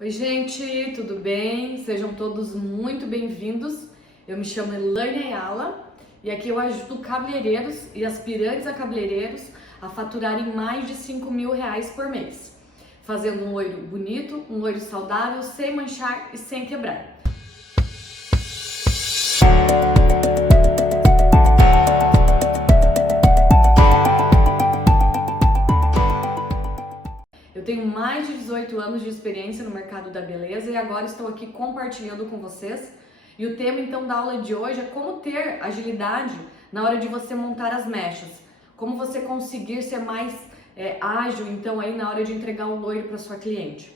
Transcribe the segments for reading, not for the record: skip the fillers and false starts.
Oi, gente, tudo bem? Sejam todos muito bem-vindos. Eu me chamo Elaine Ayala e aqui eu ajudo cabeleireiros e aspirantes a cabeleireiros a faturarem mais de R$ 5.000 por mês, fazendo um loiro bonito, um loiro saudável, sem manchar e sem quebrar. Eu tenho mais de 18 anos de experiência no mercado da beleza e agora estou aqui compartilhando com vocês. E o tema então da aula de hoje é como ter agilidade na hora de você montar as mechas. Como você conseguir ser mais ágil então aí na hora de entregar o loiro para sua cliente.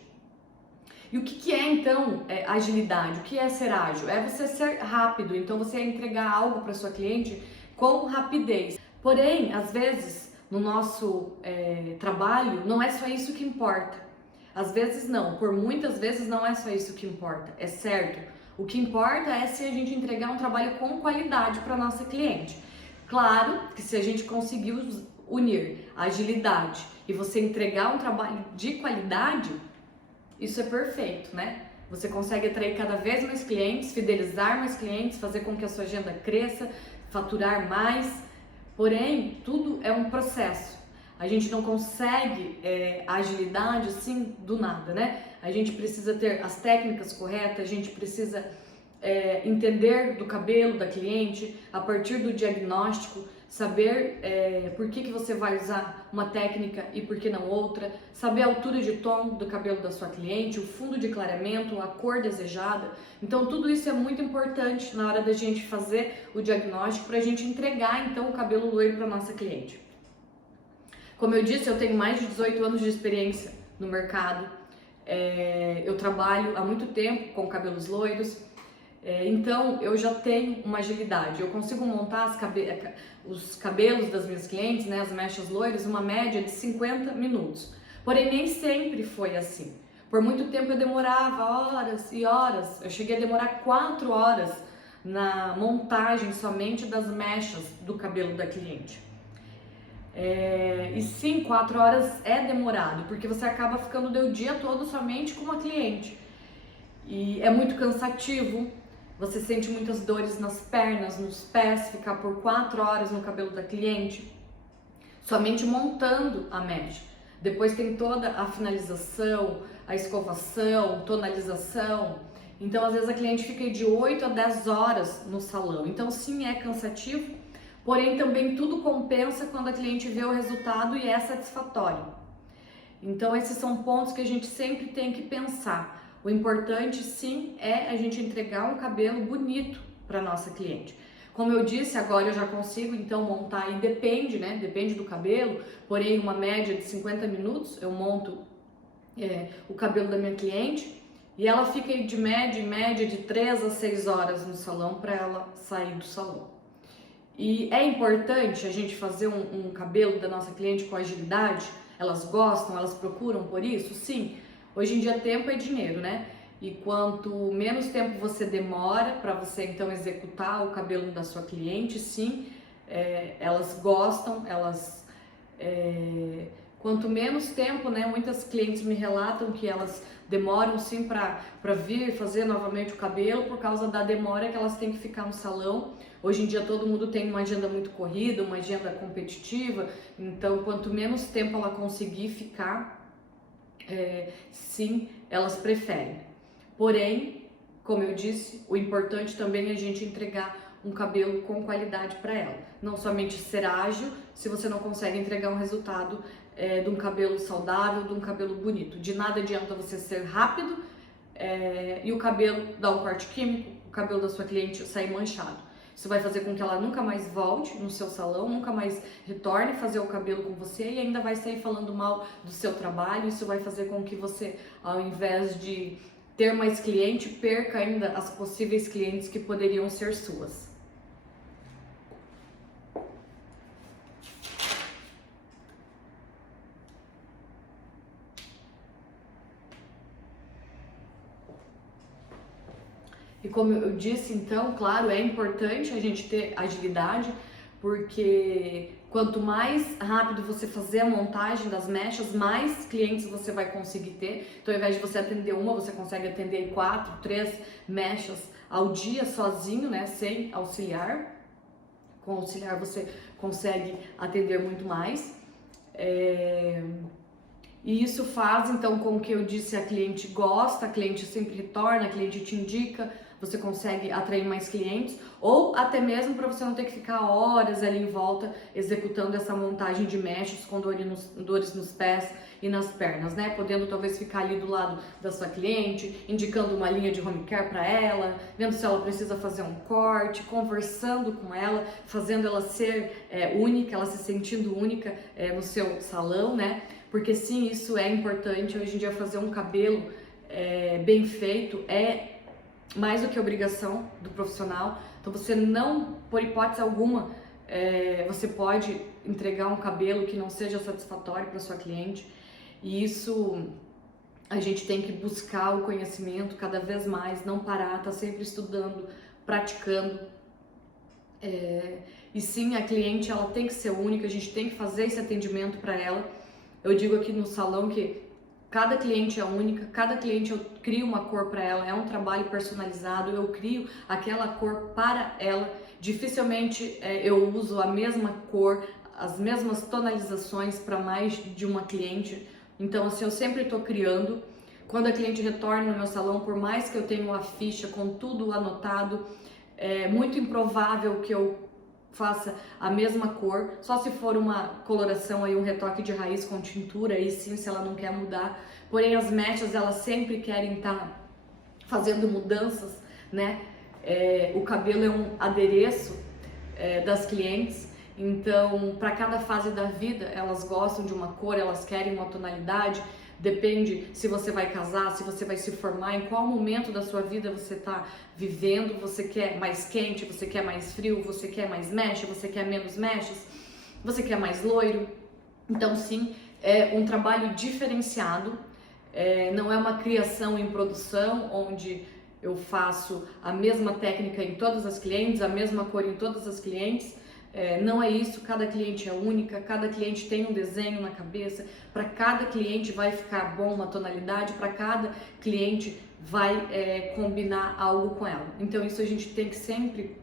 E o que é então agilidade? O que é ser ágil? É você ser rápido, então você entregar algo para sua cliente com rapidez. Porém, às vezes no nosso trabalho não é só isso que importa. Às vezes não, por muitas vezes não é só isso que importa, é certo. O que importa é se a gente entregar um trabalho com qualidade para nossa cliente. Claro que se a gente conseguir unir a agilidade e você entregar um trabalho de qualidade, isso é perfeito, né? Você consegue atrair cada vez mais clientes, fidelizar mais clientes, fazer com que a sua agenda cresça, faturar mais. Porém, tudo é um processo. A gente não consegue a agilidade assim do nada, né? A gente precisa ter as técnicas corretas, a gente precisa entender do cabelo da cliente, a partir do diagnóstico, saber por que você vai usar uma técnica e por que não outra, saber a altura de tom do cabelo da sua cliente, o fundo de clareamento, a cor desejada. Então tudo isso é muito importante na hora da gente fazer o diagnóstico para a gente entregar então o cabelo loiro para nossa cliente. Como eu disse, eu tenho mais de 18 anos de experiência no mercado, eu trabalho há muito tempo com cabelos loiros. Então eu já tenho uma agilidade, eu consigo montar os cabelos das minhas clientes, né, as mechas loiras, uma média de 50 minutos. Porém, nem sempre foi assim. Por muito tempo eu demorava horas e horas, eu cheguei a demorar 4 horas na montagem somente das mechas do cabelo da cliente. E sim, 4 horas é demorado, porque você acaba ficando o dia todo somente com uma cliente. E é muito cansativo. Você sente muitas dores nas pernas, nos pés, ficar por 4 horas no cabelo da cliente, somente montando a mecha. Depois tem toda a finalização, a escovação, tonalização. Então, às vezes a cliente fica de 8 a 10 horas no salão. Então, sim, é cansativo, porém também tudo compensa quando a cliente vê o resultado e é satisfatório. Então, esses são pontos que a gente sempre tem que pensar. O importante, sim, é a gente entregar um cabelo bonito para nossa cliente. Como eu disse, agora eu já consigo então montar, e depende, né? Depende do cabelo, porém uma média de 50 minutos eu monto o cabelo da minha cliente e ela fica de média em média de 3 a 6 horas no salão para ela sair do salão. E é importante a gente fazer um cabelo da nossa cliente com agilidade. Elas gostam, elas procuram por isso? Sim. Hoje em dia tempo é dinheiro, né? E quanto menos tempo você demora para você então executar o cabelo da sua cliente, sim, elas gostam, quanto menos tempo, né? Muitas clientes me relatam que elas demoram sim para vir fazer novamente o cabelo por causa da demora que elas têm que ficar no salão. Hoje em dia todo mundo tem uma agenda muito corrida, uma agenda competitiva, então quanto menos tempo ela conseguir ficar, sim, elas preferem. Porém, como eu disse, o importante também é a gente entregar um cabelo com qualidade para ela. Não somente ser ágil, se você não consegue entregar um resultado de um cabelo saudável, de um cabelo bonito. De nada adianta você ser rápido e o cabelo dar um corte químico, o cabelo da sua cliente sair manchado. Isso vai fazer com que ela nunca mais volte no seu salão, nunca mais retorne fazer o cabelo com você e ainda vai sair falando mal do seu trabalho. Isso vai fazer com que você, ao invés de ter mais cliente, perca ainda as possíveis clientes que poderiam ser suas. E como eu disse, então, claro, é importante a gente ter agilidade, porque Quanto mais rápido você fazer a montagem das mechas, mais clientes você vai conseguir ter. Então, ao invés de você atender uma, você consegue atender 4, 3 mechas ao dia sozinho, né, sem auxiliar. Com auxiliar você consegue atender muito mais. E isso faz, então, com que eu disse, a cliente gosta, a cliente sempre retorna, a cliente te indica, você consegue atrair mais clientes, ou até mesmo para você não ter que ficar horas ali em volta executando essa montagem de mechas com dores nos pés e nas pernas, né? Podendo talvez ficar ali do lado da sua cliente, indicando uma linha de home care para ela, vendo se ela precisa fazer um corte, conversando com ela, fazendo ela ser única, ela se sentindo única no seu salão, né? Porque sim, isso é importante. Hoje em dia fazer um cabelo bem feito é mais do que obrigação do profissional. Então você não, por hipótese alguma, você pode entregar um cabelo que não seja satisfatório para sua cliente. E isso a gente tem que buscar o conhecimento cada vez mais, não parar, tá sempre estudando, praticando. E sim, a cliente ela tem que ser única, a gente tem que fazer esse atendimento para ela. Eu digo aqui no salão que cada cliente é única, cada cliente eu crio uma cor para ela, é um trabalho personalizado, eu crio aquela cor para ela. Dificilmente eu uso a mesma cor, as mesmas tonalizações para mais de uma cliente. Então, assim, eu sempre estou criando. Quando a cliente retorna no meu salão, por mais que eu tenha uma ficha com tudo anotado, é muito improvável que eu faça a mesma cor, só se for uma coloração aí, um retoque de raiz com tintura, aí sim, se ela não quer mudar. Porém, as mechas, elas sempre querem estar fazendo mudanças, né? O cabelo é um adereço das clientes, então, para cada fase da vida, elas gostam de uma cor, elas querem uma tonalidade. Depende se você vai casar, se você vai se formar, em qual momento da sua vida você está vivendo. Você quer mais quente, você quer mais frio, você quer mais mecha, você quer menos mechas, você quer mais loiro. Então sim, é um trabalho diferenciado, não é uma criação em produção, onde eu faço a mesma técnica em todas as clientes, a mesma cor em todas as clientes. Não é isso, cada cliente é única, cada cliente tem um desenho na cabeça, para cada cliente vai ficar bom uma tonalidade, para cada cliente vai combinar algo com ela. Então isso a gente tem que sempre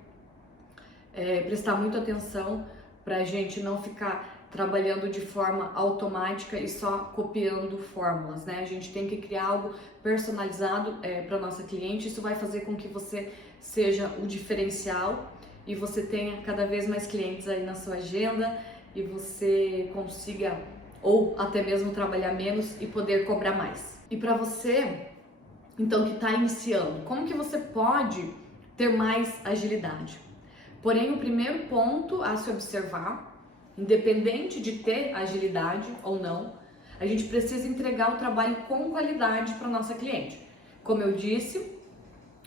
prestar muita atenção para a gente não ficar trabalhando de forma automática e só copiando fórmulas, né? A gente tem que criar algo personalizado para nossa cliente. Isso vai fazer com que você seja o diferencial e você tenha cada vez mais clientes aí na sua agenda e você consiga, ou até mesmo trabalhar menos e poder cobrar mais. E para você, então, que está iniciando, como que você pode ter mais agilidade? Porém, o primeiro ponto a se observar, independente de ter agilidade ou não, a gente precisa entregar o trabalho com qualidade para nossa cliente. Como eu disse,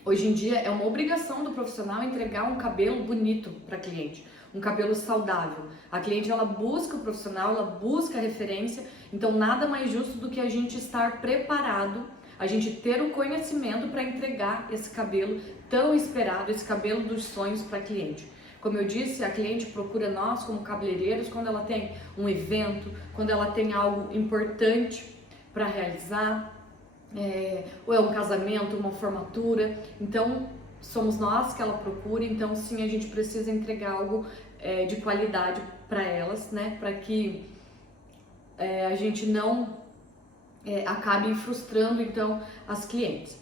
hoje em dia é uma obrigação do profissional entregar um cabelo bonito para a cliente, um cabelo saudável. A cliente ela busca o profissional, ela busca a referência, então nada mais justo do que a gente estar preparado, a gente ter o conhecimento para entregar esse cabelo tão esperado, esse cabelo dos sonhos para a cliente. Como eu disse, a cliente procura nós como cabeleireiros quando ela tem um evento, quando ela tem algo importante para realizar. Ou é um casamento, uma formatura, então somos nós que ela procura. Então sim, a gente precisa entregar algo de qualidade para elas, né, para que a gente não acabe frustrando então as clientes.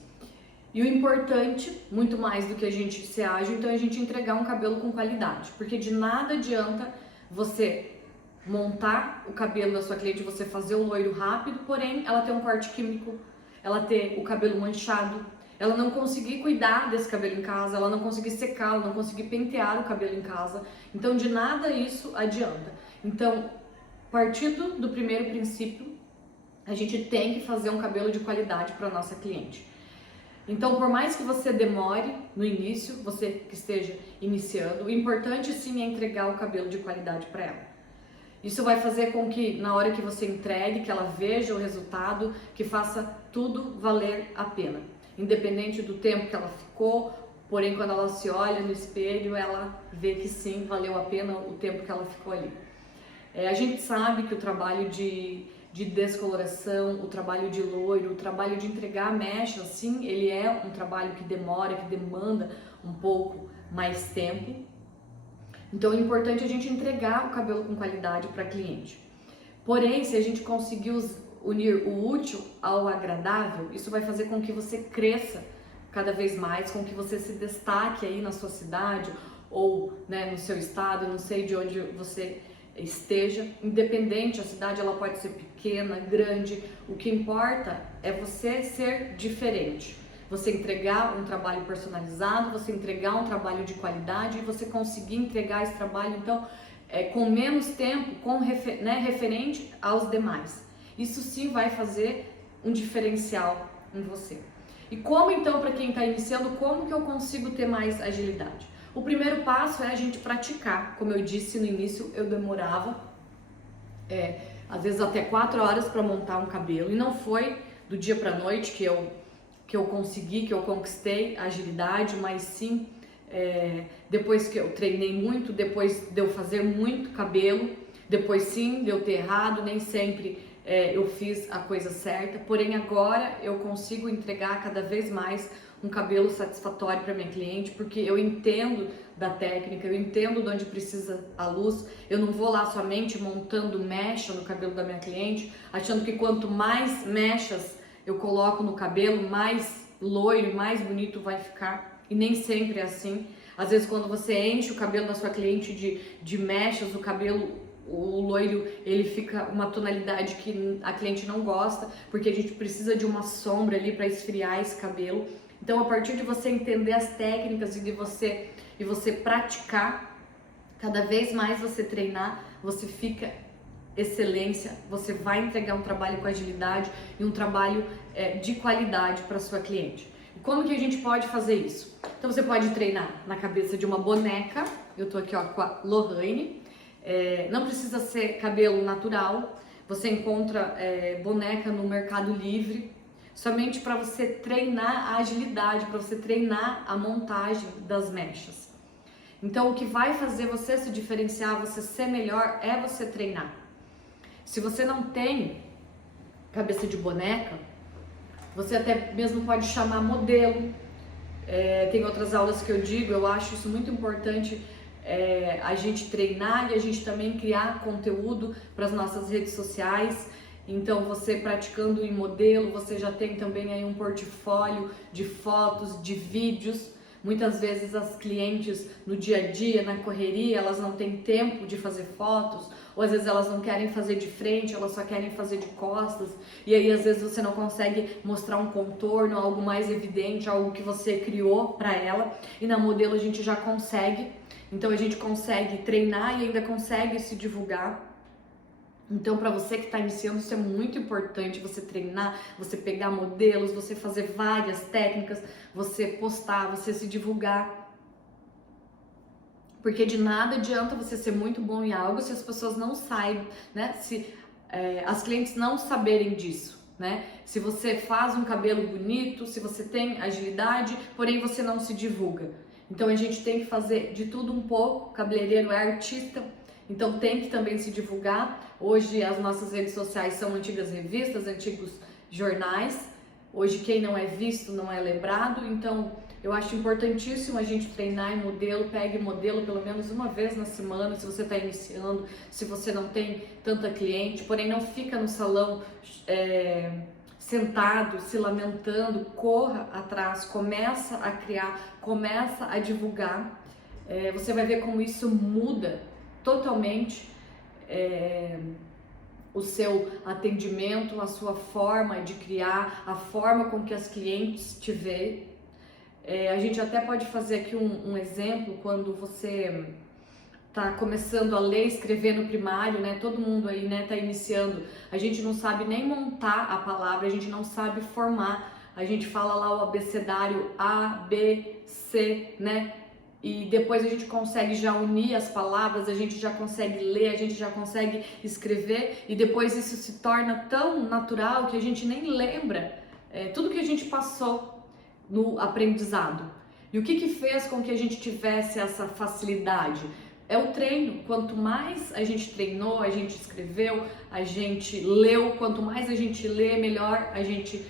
E o importante, muito mais do que a gente ser ágil, então é a gente entregar um cabelo com qualidade, porque de nada adianta você montar o cabelo da sua cliente, você fazer o loiro rápido, porém ela ter um corte químico, ela ter o cabelo manchado, ela não conseguir cuidar desse cabelo em casa, ela não conseguir secar, ela não conseguir pentear o cabelo em casa. Então de nada isso adianta. Então, partindo do primeiro princípio, a gente tem que fazer um cabelo de qualidade para nossa cliente. Então, por mais que você demore no início, você que esteja iniciando, o importante sim é entregar o cabelo de qualidade para ela. Isso vai fazer com que na hora que você entregue, que ela veja o resultado, que faça tudo valer a pena. Independente do tempo que ela ficou, porém quando ela se olha no espelho, ela vê que sim, valeu a pena o tempo que ela ficou ali. A gente sabe que o trabalho de descoloração, o trabalho de loiro, o trabalho de entregar mecha, sim, ele é um trabalho que demora, que demanda um pouco mais tempo. Então é importante a gente entregar o cabelo com qualidade para cliente. Porém, se a gente conseguir unir o útil ao agradável, isso vai fazer com que você cresça cada vez mais, com que você se destaque aí na sua cidade ou, né, no seu estado, não sei de onde você esteja, independente, a cidade ela pode ser pequena, grande, o que importa é você ser diferente, você entregar um trabalho personalizado, você entregar um trabalho de qualidade e você conseguir entregar esse trabalho, então, com menos tempo, referente aos demais. Isso sim vai fazer um diferencial em você. E como então, para quem está iniciando, como que eu consigo ter mais agilidade? O primeiro passo é a gente praticar. Como eu disse no início, eu demorava às vezes até 4 horas para montar um cabelo, e não foi do dia para a noite que eu consegui, que eu conquistei a agilidade, mas sim depois que eu treinei muito, depois de eu fazer muito cabelo, depois sim de eu ter errado, nem sempre eu fiz a coisa certa, porém agora eu consigo entregar cada vez mais um cabelo satisfatório para minha cliente, porque eu entendo da técnica, eu entendo de onde precisa a luz, eu não vou lá somente montando mecha no cabelo da minha cliente, achando que quanto mais mechas eu coloco no cabelo, mais loiro, mais bonito vai ficar, e nem sempre é assim. Às vezes quando você enche o cabelo da sua cliente de mechas, o loiro, ele fica uma tonalidade que a cliente não gosta, porque a gente precisa de uma sombra ali para esfriar esse cabelo. Então, a partir de você entender as técnicas e de você praticar, cada vez mais você treinar, você fica excelência, você vai entregar um trabalho com agilidade e um trabalho de qualidade para sua cliente. E como que a gente pode fazer isso? Então, você pode treinar na cabeça de uma boneca. Eu tô aqui com a Lohane. Não precisa ser cabelo natural, você encontra boneca no Mercado Livre, somente para você treinar a agilidade, para você treinar a montagem das mechas. Então o que vai fazer você se diferenciar, você ser melhor, é você treinar. Se você não tem cabeça de boneca, você até mesmo pode chamar modelo. Tem outras aulas que eu digo, eu acho isso muito importante, a gente treinar e a gente também criar conteúdo para as nossas redes sociais. Então você praticando em modelo, você já tem também aí um portfólio de fotos, de vídeos. Muitas vezes as clientes no dia a dia, na correria, elas não têm tempo de fazer fotos, ou às vezes elas não querem fazer de frente, elas só querem fazer de costas, e aí às vezes você não consegue mostrar um contorno, algo mais evidente, algo que você criou para ela, e na modelo a gente já consegue. Então a gente consegue treinar e ainda consegue se divulgar. Então, para você que está iniciando, isso é muito importante, você treinar, você pegar modelos, você fazer várias técnicas, você postar, você se divulgar. Porque de nada adianta você ser muito bom em algo se as pessoas não saibam, né? Se as clientes não saberem disso, né? Se você faz um cabelo bonito, se você tem agilidade, porém você não se divulga. Então, a gente tem que fazer de tudo um pouco, o cabeleireiro é artista, então tem que também se divulgar. Hoje as nossas redes sociais são antigas revistas, antigos jornais. Hoje quem não é visto não é lembrado. Então eu acho importantíssimo a gente treinar em modelo. Pegue modelo pelo menos uma vez na semana, se você está iniciando, se você não tem tanta cliente. Porém não fica no salão sentado, se lamentando. Corra atrás, começa a criar, começa a divulgar. Você vai ver como isso muda totalmente o seu atendimento, a sua forma de criar, a forma com que as clientes te veem. A gente até pode fazer aqui um exemplo quando você está começando a ler e escrever no primário, né? Todo mundo aí, né, tá iniciando. A gente não sabe nem montar a palavra, a gente não sabe formar. A gente fala lá o abecedário A, B, C, né? E depois a gente consegue já unir as palavras, a gente já consegue ler, a gente já consegue escrever, e depois isso se torna tão natural que a gente nem lembra tudo que a gente passou no aprendizado. E o que fez com que a gente tivesse essa facilidade? é o treino. Quanto mais a gente treinou, a gente escreveu, a gente leu, quanto mais a gente lê, melhor a gente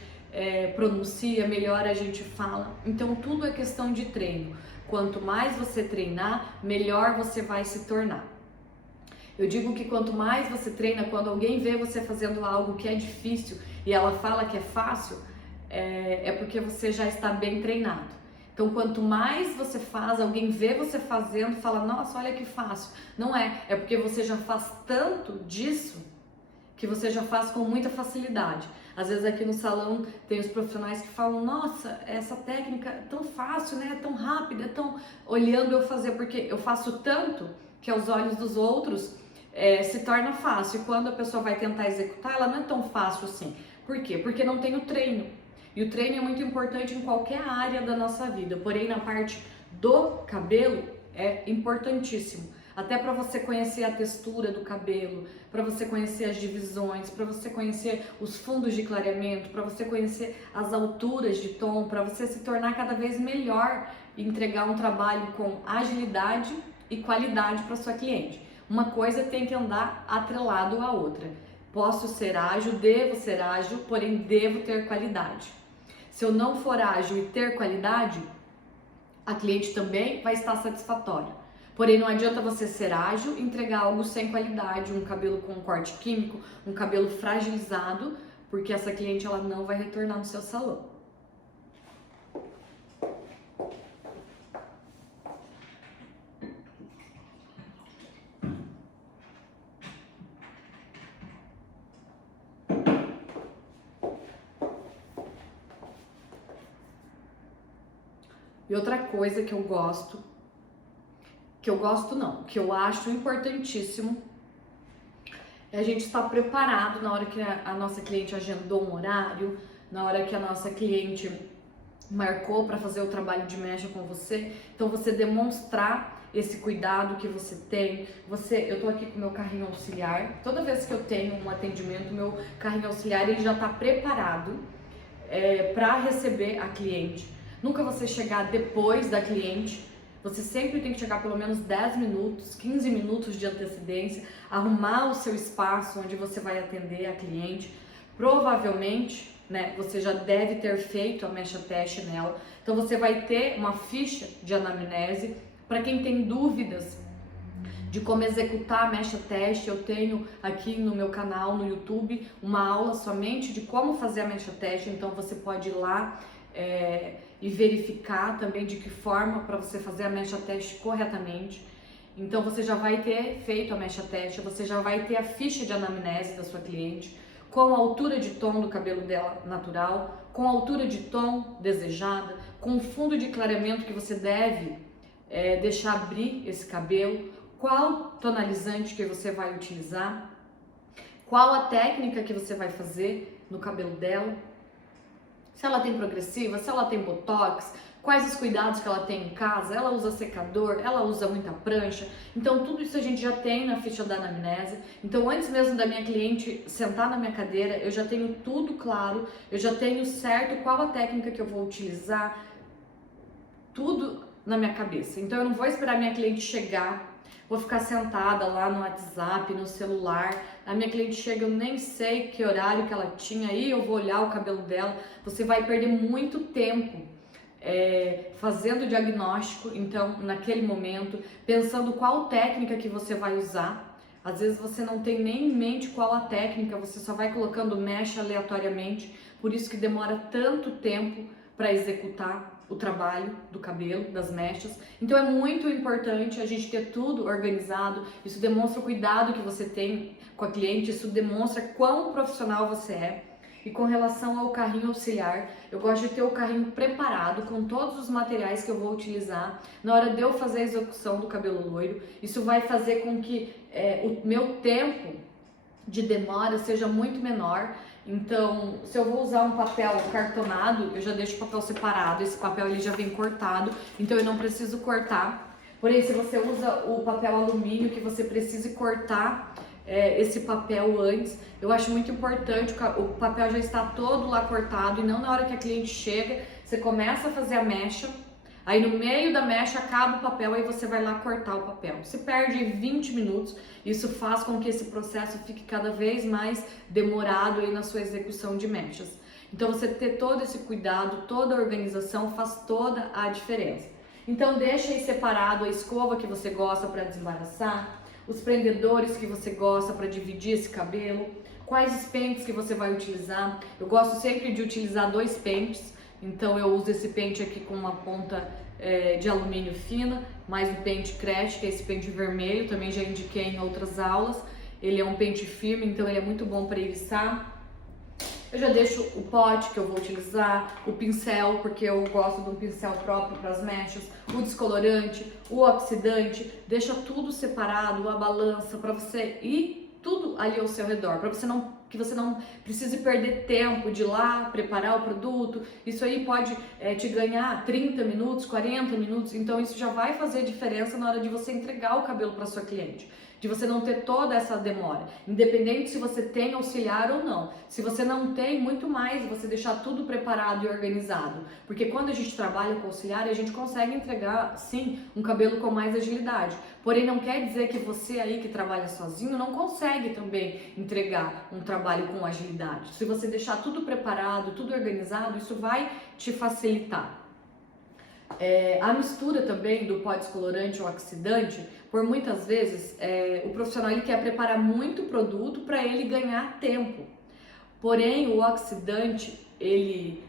pronuncia, melhor a gente fala. Então tudo é questão de treino. Quanto mais você treinar, melhor você vai se tornar. Eu digo que quanto mais você treina, quando alguém vê você fazendo algo que é difícil e ela fala que é fácil, é porque você já está bem treinado. Então, quanto mais você faz, alguém vê você fazendo, fala, nossa, olha que fácil. Não é porque você já faz tanto disso que você já faz com muita facilidade. Às vezes aqui no salão tem os profissionais que falam, nossa, essa técnica é tão fácil, né? É tão rápida, é tão... Olhando eu fazer, porque eu faço tanto que aos olhos dos outros se torna fácil. E quando a pessoa vai tentar executar, ela não é tão fácil assim. Por quê? Porque não tem o treino. E o treino é muito importante em qualquer área da nossa vida, porém na parte do cabelo é importantíssimo. Até para você conhecer a textura do cabelo, para você conhecer as divisões, para você conhecer os fundos de clareamento, para você conhecer as alturas de tom, para você se tornar cada vez melhor e entregar um trabalho com agilidade e qualidade para sua cliente. Uma coisa tem que andar atrelado à outra. Posso ser ágil, devo ser ágil, porém devo ter qualidade. Se eu não for ágil e ter qualidade, a cliente também vai estar satisfatória. Porém, não adianta você ser ágil e entregar algo sem qualidade, um cabelo com corte químico, um cabelo fragilizado, porque essa cliente ela não vai retornar no seu salão. E outra coisa que eu eu acho importantíssimo é a gente estar preparado na hora que a nossa cliente agendou um horário, na hora que a nossa cliente marcou para fazer o trabalho de mecha com você. Então você demonstrar esse cuidado que você tem. Eu tô aqui com o meu carrinho auxiliar. Toda vez que eu tenho um atendimento, meu carrinho auxiliar ele já está preparado para receber a cliente. Nunca você chegar depois da cliente, você sempre tem que chegar pelo menos 10 minutos, 15 minutos de antecedência, arrumar o seu espaço onde você vai atender a cliente. Provavelmente, né, você já deve ter feito a mecha teste nela, então você vai ter uma ficha de anamnese. Para quem tem dúvidas de como executar a mecha teste, eu tenho aqui no meu canal no YouTube uma aula somente de como fazer a mecha teste, então você pode ir lá e verificar também de que forma para você fazer a mecha teste corretamente. Então você já vai ter feito a mecha teste, você já vai ter a ficha de anamnese da sua cliente, com a altura de tom do cabelo dela natural, com a altura de tom desejada, com o fundo de clareamento que você deve deixar abrir esse cabelo, qual tonalizante que você vai utilizar, qual a técnica que você vai fazer no cabelo dela, se ela tem progressiva, se ela tem botox, quais os cuidados que ela tem em casa, ela usa secador, ela usa muita prancha. Então tudo isso a gente já tem na ficha da anamnese. Então antes mesmo da minha cliente sentar na minha cadeira, eu já tenho tudo claro, eu já tenho certo qual a técnica que eu vou utilizar, tudo na minha cabeça. Então eu não vou esperar minha cliente chegar, vou ficar sentada lá no WhatsApp, no celular. A minha cliente chega, eu nem sei que horário que ela tinha, aí eu vou olhar o cabelo dela. Você vai perder muito tempo fazendo o diagnóstico, então, naquele momento, pensando qual técnica que você vai usar. Às vezes você não tem nem em mente qual a técnica, você só vai colocando mecha aleatoriamente, por isso que demora tanto tempo para executar o trabalho do cabelo, das mechas. Então é muito importante a gente ter tudo organizado. Isso demonstra o cuidado que você tem com a cliente, isso demonstra quão profissional você é. E com relação ao carrinho auxiliar, eu gosto de ter o carrinho preparado com todos os materiais que eu vou utilizar na hora de eu fazer a execução do cabelo loiro. Isso vai fazer com que o meu tempo de demora seja muito menor. Então, se eu vou usar um papel cartonado, eu já deixo o papel separado, esse papel ele já vem cortado, então eu não preciso cortar. Porém, se você usa o papel alumínio, que você precise cortar esse papel antes, eu acho muito importante, o papel já está todo lá cortado, e não na hora que a cliente chega, você começa a fazer a mecha, Aí no meio da mecha acaba o papel, aí você vai lá cortar o papel. Você perde 20 minutos, isso faz com que esse processo fique cada vez mais demorado aí na sua execução de mechas. Então você ter todo esse cuidado, toda a organização faz toda a diferença. Então deixa aí separado a escova que você gosta para desembaraçar, os prendedores que você gosta para dividir esse cabelo, quais os pentes que você vai utilizar. Eu gosto sempre de utilizar 2 pentes, então eu uso esse pente aqui com uma ponta de alumínio fina, mais o pente Crash, que é esse pente vermelho, também já indiquei em outras aulas. Ele é um pente firme, então ele é muito bom para eriçar. Eu já deixo o pote que eu vou utilizar, o pincel, porque eu gosto de um pincel próprio para as mechas, o descolorante, o oxidante, deixa tudo separado, a balança, para você ir tudo ali ao seu redor, para que você não precise perder tempo de ir lá preparar o produto. Isso aí pode te ganhar 30 minutos, 40 minutos, então isso já vai fazer diferença na hora de você entregar o cabelo para sua cliente, de você não ter toda essa demora, independente se você tem auxiliar ou não. Se você não tem, muito mais você deixar tudo preparado e organizado, porque quando a gente trabalha com auxiliar, a gente consegue entregar, sim, um cabelo com mais agilidade. Porém, não quer dizer que você aí que trabalha sozinho não consegue também entregar um trabalho com agilidade. Se você deixar tudo preparado, tudo organizado, isso vai te facilitar. A mistura também do pó descolorante ou oxidante, por muitas vezes o profissional ele quer preparar muito produto para ele ganhar tempo. Porém, o oxidante ele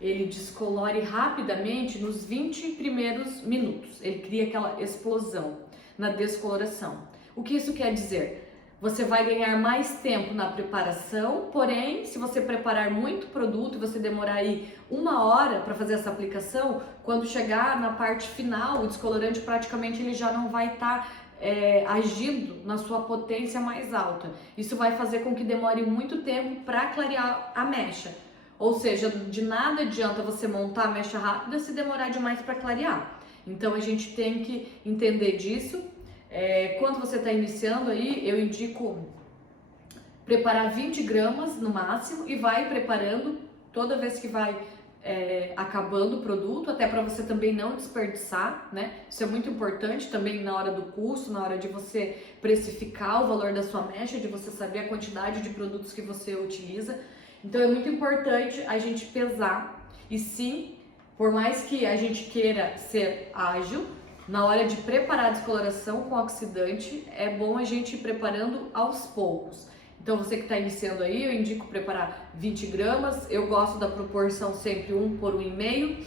descolore rapidamente nos 20 primeiros minutos. Ele cria aquela explosão na descoloração. O que isso quer dizer? Você vai ganhar mais tempo na preparação, porém, se você preparar muito produto e você demorar aí 1 hora para fazer essa aplicação, quando chegar na parte final, o descolorante praticamente ele já não vai estar agindo na sua potência mais alta. Isso vai fazer com que demore muito tempo para clarear a mecha. Ou seja, de nada adianta você montar a mecha rápida se demorar demais para clarear. Então a gente tem que entender disso. Quando você está iniciando aí, eu indico preparar 20 gramas no máximo e vai preparando toda vez que vai acabando o produto, até para você também não desperdiçar, né? Isso é muito importante também na hora do custo, na hora de você precificar o valor da sua mecha, de você saber a quantidade de produtos que você utiliza. Então é muito importante a gente pesar e sim, por mais que a gente queira ser ágil, na hora de preparar a descoloração com oxidante, é bom a gente ir preparando aos poucos. Então você que está iniciando aí, eu indico preparar 20 gramas, eu gosto da proporção sempre 1 por 1,5.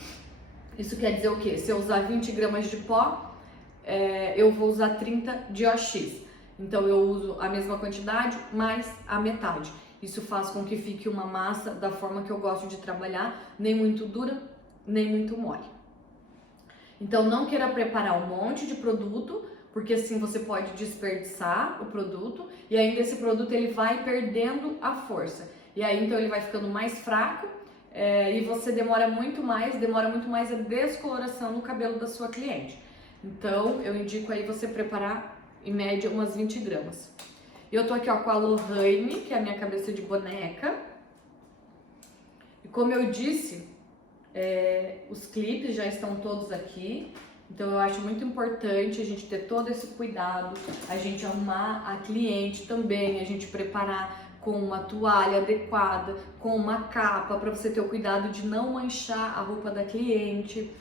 Isso quer dizer o quê? Se eu usar 20 gramas de pó, eu vou usar 30 de OX. Então eu uso a mesma quantidade mais a metade. Isso faz com que fique uma massa da forma que eu gosto de trabalhar, nem muito dura, nem muito mole. Então não queira preparar um monte de produto, porque assim você pode desperdiçar o produto e ainda esse produto ele vai perdendo a força. E aí então ele vai ficando mais fraco e você demora muito mais a descoloração no cabelo da sua cliente. Então eu indico aí você preparar em média umas 20 gramas. Eu tô aqui ó, com a Lohane, que é a minha cabeça de boneca. E como eu disse, os clipes já estão todos aqui, então eu acho muito importante a gente ter todo esse cuidado, a gente arrumar a cliente também, a gente preparar com uma toalha adequada, com uma capa, para você ter o cuidado de não manchar a roupa da cliente.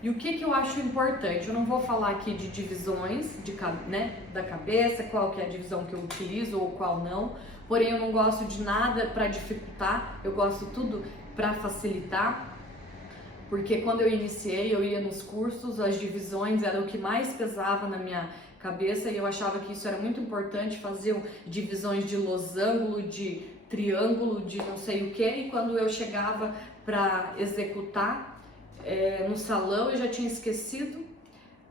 E o que eu acho importante, eu não vou falar aqui de divisões da cabeça, qual que é a divisão que eu utilizo ou qual não, porém eu não gosto de nada para dificultar, eu gosto tudo para facilitar, porque quando eu iniciei, eu ia nos cursos, as divisões eram o que mais pesava na minha cabeça e eu achava que isso era muito importante, fazer divisões de losango, de triângulo, de não sei o que, e quando eu chegava para executar no salão eu já tinha esquecido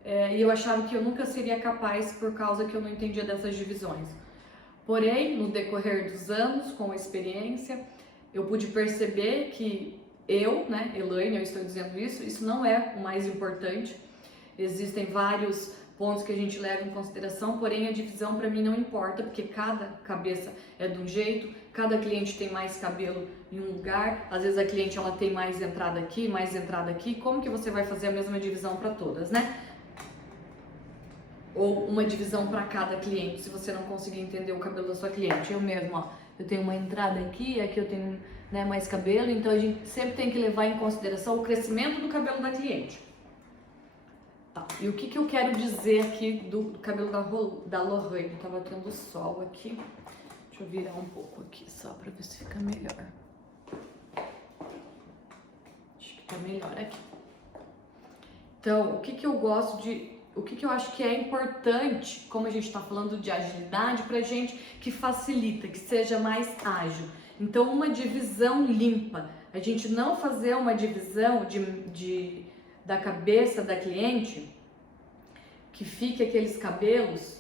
e eu achava que eu nunca seria capaz por causa que eu não entendia dessas divisões. Porém, no decorrer dos anos, com a experiência, eu pude perceber que Elaine, eu estou dizendo isso não é o mais importante. Existem vários pontos que a gente leva em consideração, porém a divisão para mim não importa, porque cada cabeça é de um jeito, cada cliente tem mais cabelo em um lugar, às vezes a cliente ela tem mais entrada aqui, como que você vai fazer a mesma divisão para todas, né? Ou uma divisão para cada cliente, se você não conseguir entender o cabelo da sua cliente. Eu mesmo, ó, eu tenho uma entrada aqui eu tenho, né, mais cabelo, então a gente sempre tem que levar em consideração o crescimento do cabelo da cliente. Tá, e o que eu quero dizer aqui do cabelo da Lorraine? Tava tendo sol aqui, deixa eu virar um pouco aqui só para ver se fica melhor. Acho que tá melhor aqui. Então, o que eu acho que é importante, como a gente está falando de agilidade, pra gente que facilita, que seja mais ágil. Então, uma divisão limpa. A gente não fazer uma divisão da cabeça da cliente que fique aqueles cabelos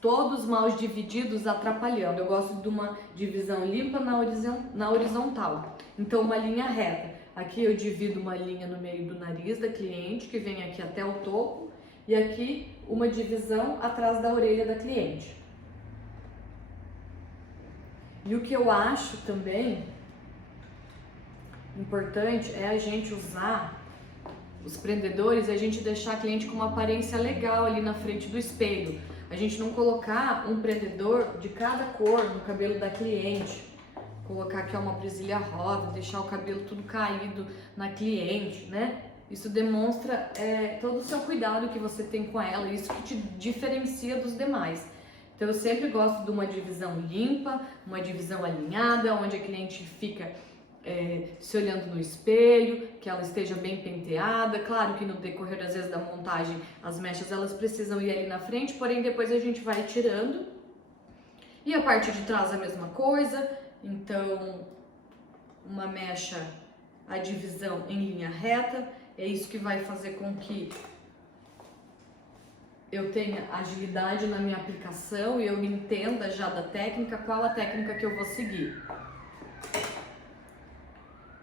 todos mal divididos, atrapalhando. Eu gosto de uma divisão limpa na horizontal. Então, uma linha reta. Aqui eu divido uma linha no meio do nariz da cliente, que vem aqui até o topo, e aqui uma divisão atrás da orelha da cliente. E o que eu acho também importante é a gente usar os prendedores e a gente deixar a cliente com uma aparência legal ali na frente do espelho. A gente não colocar um prendedor de cada cor no cabelo da cliente. Colocar aqui uma presilha rosa, deixar o cabelo tudo caído na cliente, né? Isso demonstra todo o seu cuidado que você tem com ela, isso que te diferencia dos demais. Então eu sempre gosto de uma divisão limpa, uma divisão alinhada, onde a cliente fica se olhando no espelho, que ela esteja bem penteada. Claro que no decorrer às vezes da montagem as mechas elas precisam ir ali na frente, porém depois a gente vai tirando. E a parte de trás a mesma coisa, então uma mecha, a divisão em linha reta, é isso que vai fazer com que eu tenha agilidade na minha aplicação e eu entenda já da técnica, qual a técnica que eu vou seguir.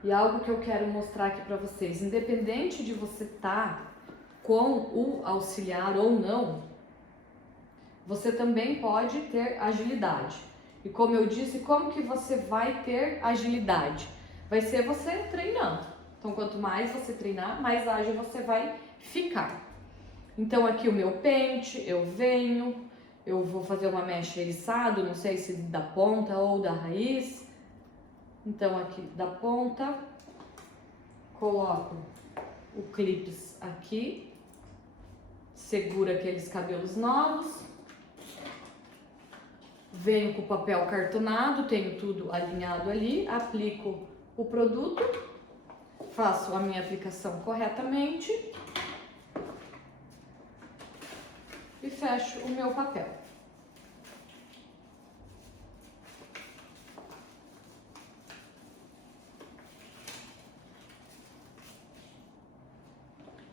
E algo que eu quero mostrar aqui para vocês, independente de você estar com o auxiliar ou não, você também pode ter agilidade. E como eu disse, como que você vai ter agilidade? Vai ser você treinando. Então, quanto mais você treinar, mais ágil você vai ficar. Então, aqui o meu pente, eu vou fazer uma mecha eriçado, não sei se da ponta ou da raiz. Então, aqui da ponta, coloco o clips aqui, segura aqueles cabelos novos, venho com o papel cartonado, tenho tudo alinhado ali, aplico o produto, faço a minha aplicação corretamente e fecho o meu papel.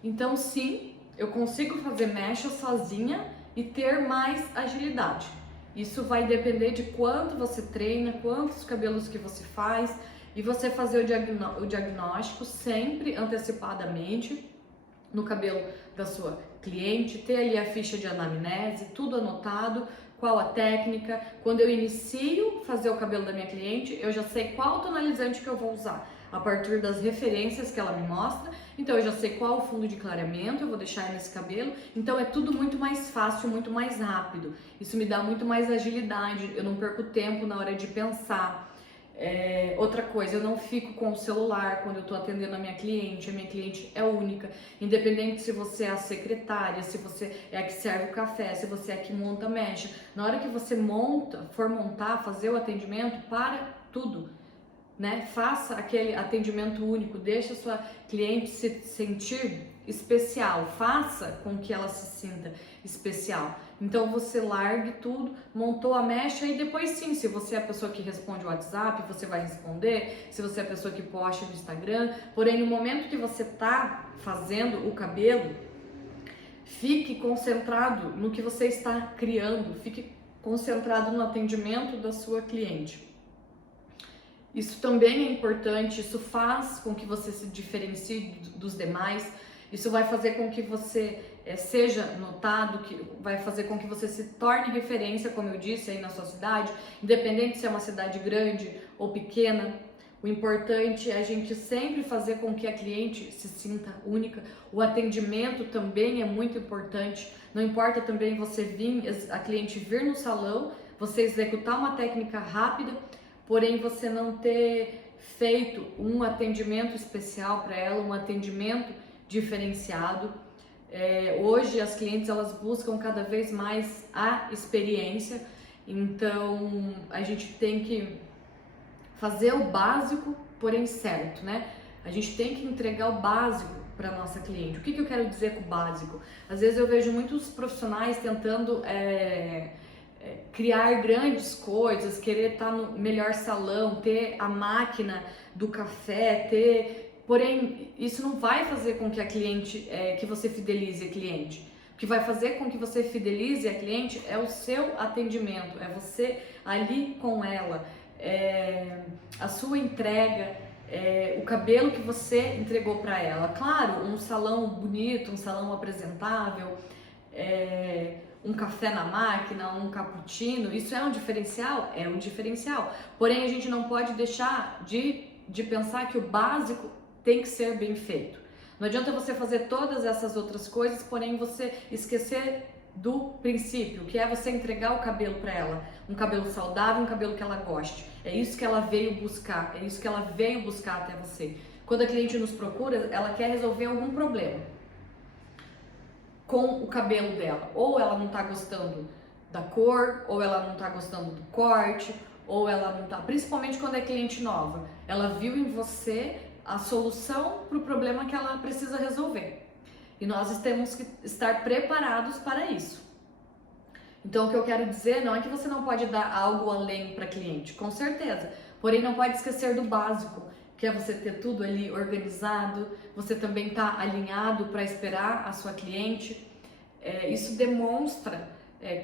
Então, sim, eu consigo fazer mecha sozinha e ter mais agilidade. Isso vai depender de quanto você treina, quantos cabelos que você faz e você fazer o diagnóstico sempre antecipadamente no cabelo da sua cliente, ter ali a ficha de anamnese, tudo anotado, qual a técnica. Quando eu inicio fazer o cabelo da minha cliente, eu já sei qual tonalizante que eu vou usar a partir das referências que ela me mostra. Então eu já sei qual o fundo de clareamento eu vou deixar nesse cabelo. Então é tudo muito mais fácil, muito mais rápido. Isso me dá muito mais agilidade, eu não perco tempo na hora de pensar. Outra coisa, eu não fico com o celular quando eu estou atendendo a minha cliente é única, independente se você é a secretária, se você é a que serve o café, se você é a que monta a mecha. Na hora que você for montar, fazer o atendimento, para tudo, né? Faça aquele atendimento único, deixe a sua cliente se sentir especial, faça com que ela se sinta especial. Então você largue tudo, montou a mecha e depois sim, se você é a pessoa que responde o WhatsApp, você vai responder, se você é a pessoa que posta no Instagram, porém no momento que você tá fazendo o cabelo, fique concentrado no que você está criando, fique concentrado no atendimento da sua cliente. Isso também é importante, isso faz com que você se diferencie dos demais. Isso vai fazer com que você seja notado, que vai fazer com que você se torne referência, como eu disse, aí na sua cidade, independente se é uma cidade grande ou pequena. O importante é a gente sempre fazer com que a cliente se sinta única. O atendimento também é muito importante. Não importa também você a cliente vir no salão, você executar uma técnica rápida, porém você não ter feito um atendimento especial para ela, um atendimento diferenciado. Hoje as clientes elas buscam cada vez mais a experiência, então a gente tem que fazer o básico, porém certo, né? A gente tem que entregar o básico para nossa cliente. O que eu quero dizer com o básico? Às vezes eu vejo muitos profissionais tentando criar grandes coisas, querer estar no melhor salão, ter a máquina do café, porém isso não vai fazer com que a cliente, que você fidelize a cliente. O que vai fazer com que você fidelize a cliente é o seu atendimento, é você ali com ela. A sua entrega, o cabelo que você entregou para ela. Claro, um salão bonito, um salão apresentável, um café na máquina, um cappuccino, isso é um diferencial? É um diferencial. Porém, a gente não pode deixar de pensar que o básico tem que ser bem feito. Não adianta você fazer todas essas outras coisas, porém você esquecer do princípio, que é você entregar o cabelo para ela, um cabelo saudável, um cabelo que ela goste. É isso que ela veio buscar, é isso que ela veio buscar até você. Quando a cliente nos procura, ela quer resolver algum problema com o cabelo dela, ou ela não tá gostando da cor, ou ela não tá gostando do corte, ou ela não tá, principalmente quando é cliente nova, ela viu em você a solução para o problema que ela precisa resolver. E nós temos que estar preparados para isso. Então, o que eu quero dizer não é que você não pode dar algo além para cliente, com certeza. Porém, não pode esquecer do básico, que é você ter tudo ali organizado, você também estar alinhado para esperar a sua cliente. Isso demonstra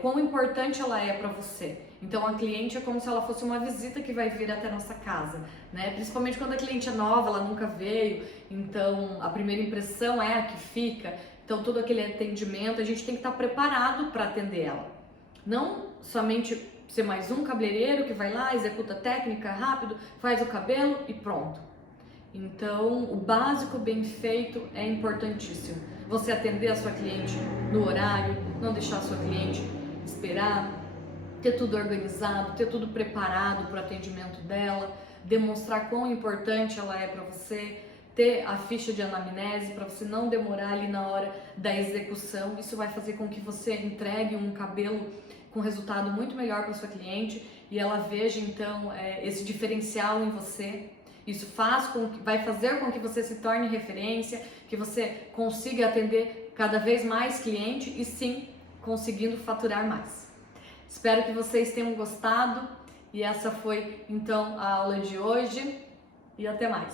quão importante ela é para você. Então, a cliente é como se ela fosse uma visita que vai vir até a nossa casa, né? Principalmente quando a cliente é nova, ela nunca veio, então a primeira impressão é a que fica. Então, todo aquele atendimento, a gente tem que estar preparado para atender ela. Não somente ser mais um cabeleireiro que vai lá, executa a técnica rápido, faz o cabelo e pronto. Então, o básico bem feito é importantíssimo. Você atender a sua cliente no horário, não deixar a sua cliente esperar, ter tudo organizado, ter tudo preparado para o atendimento dela, demonstrar quão importante ela é para você, ter a ficha de anamnese para você não demorar ali na hora da execução. Isso vai fazer com que você entregue um cabelo com resultado muito melhor para sua cliente e ela veja então esse diferencial em você. Isso vai fazer com que você se torne referência, que você consiga atender cada vez mais cliente e sim conseguindo faturar mais. Espero que vocês tenham gostado e essa foi então a aula de hoje e até mais.